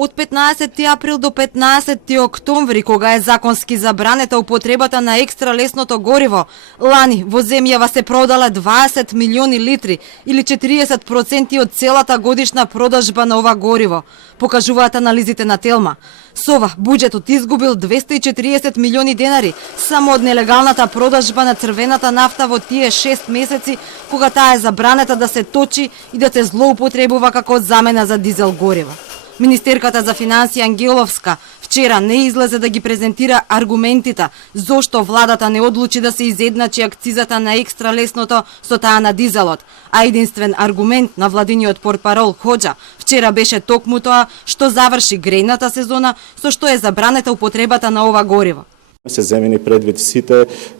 Од 15 април до 15 октомври, кога е законски забранета употребата на екстра лесното гориво, лани во земјава се продала 20 милиони литри или 40% од целата годишна продажба на ова гориво, покажуваат анализите на Телма. Со ова, буџетот изгубил 240 милиони денари само од нелегалната продажба на црвената нафта во тие 6 месеци, кога таа е забранета да се точи и да се злоупотребува како замена за дизел гориво. Министерката за финансија Ангеловска вчера не излезе да ги презентира аргументите зошто владата не одлучи да се изедначи акцизата на екстра лесното со таа на дизелот, а единствен аргумент на владиниот портпарол Хоџа вчера беше токму тоа што заврши грејната сезона со што е забранета употребата на ова гориво. Се земени предвид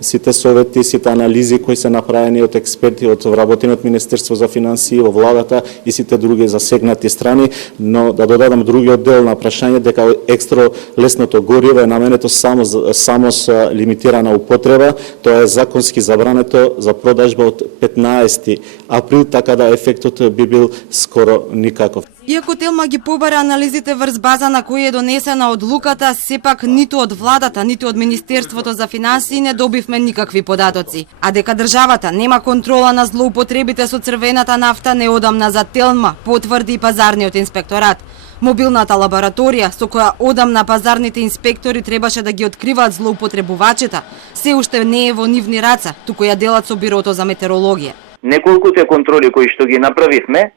сите совети, сите анализи кои се направени од експерти од вработениот Министерство за финансии во владата и сите други засегнати страни, но да додадам другиот дел на прашање дека екстра лесното гориво е наменето само со лимитирана употреба, тоа е законски забрането за продажба од 15 април, така да ефектот би бил скоро никаков. Иако Телма ги побара анализите врз база на кој е донесена одлуката, сепак ниту од владата, ниту од Министерството за финансии не добивме никакви податоци. А дека државата нема контрола на злоупотребите со црвената нафта неодамна за Телма, потврди и пазарниот инспекторат. Мобилната лабораторија со која одамна пазарните инспектори требаше да ги откриваат злоупотребувачите, се уште не е во нивни раца, туку ја делат со Бирото за метеорологија. Неколкуте контроли кои што ги направивме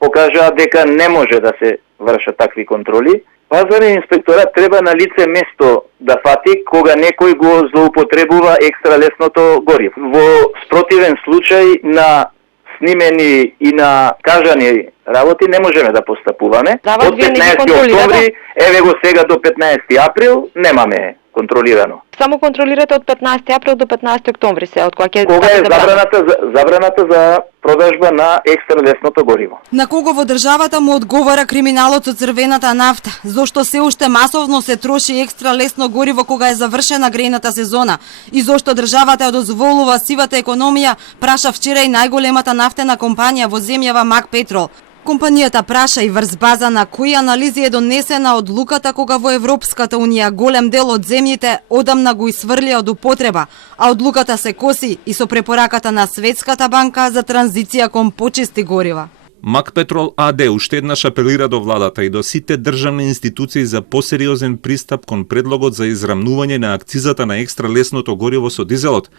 покажаат дека не може да се вршат такви контроли. Пазарен инспекторат треба на лице место да фати кога некој го злоупотребува екстра лесното гориво. Во спротивен случај на снимени и на кажани работи не можеме да постапуваме. Од 15 октомври, еве го сега до 15 април, немаме контролирано. Само контролирате од 15 април до 15 октомври се, од кога ќе кога е забраната за продажба на екстра лесното гориво. На кого во државата му одговара криминалот со црвената нафта? Зошто се уште масовно се троши екстра лесно гориво кога е завршена грејната сезона? И зошто државата ја дозволува сивата економија, праша вчера и најголемата нафтена компанија во земјава Макпетрол. Компанијата праша и врз база на кои анализи е донесена одлуката кога во Европската унија голем дел од земјите одамна го исфрлија од употреба, а одлуката се коси и со препораката на Светската банка за транзиција кон почисти горива. Макпетрол АД уште еднаш апелира до владата и до сите државни институции за посериозен пристап кон предлогот за израмнување на акцизата на екстра лесното гориво со дизелот,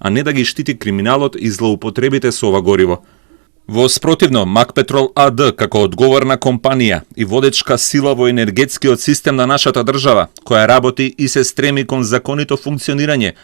а не да ги штити криминалот и злоупотребите со ова гориво. Во спротивно, Макпетрол АД, како одговорна компанија и водечка сила во енергетскиот систем на нашата држава, која работи и се стреми кон законито функционирање,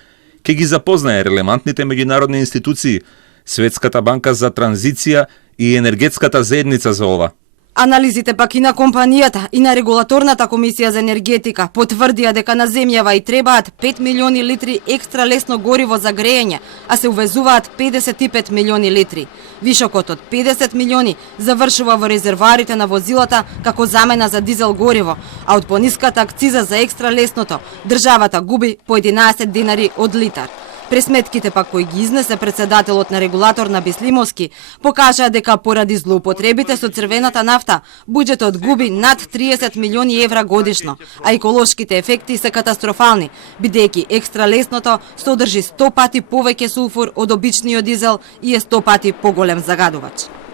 ќе ги запознае релевантните меѓународни институции, Светската банка за транзиција и енергетската заедница за ова. Анализите пак и на компанијата и на регулаторната комисија за енергетика потврдија дека на земјава и требаат 5 милиони литри екстра лесно гориво за грејење, а се увезуваат 55 милиони литри. Вишокот од 50 милиони завршува во резервоарите на возилата како замена за дизел гориво, а од пониската акциза за екстра лесното државата губи по 11 денари од литар. Пресметките пак кои ги изнесе председателот на регулатор на Бислимовски покажаа дека поради злоупотребите со црвената нафта буџетот губи над 30 милиони евра годишно, а еколошките ефекти се катастрофални, бидејќи екстра лесното содржи 100 пати повеќе сулфур од обичниот дизел и е 100 пати поголем загадувач.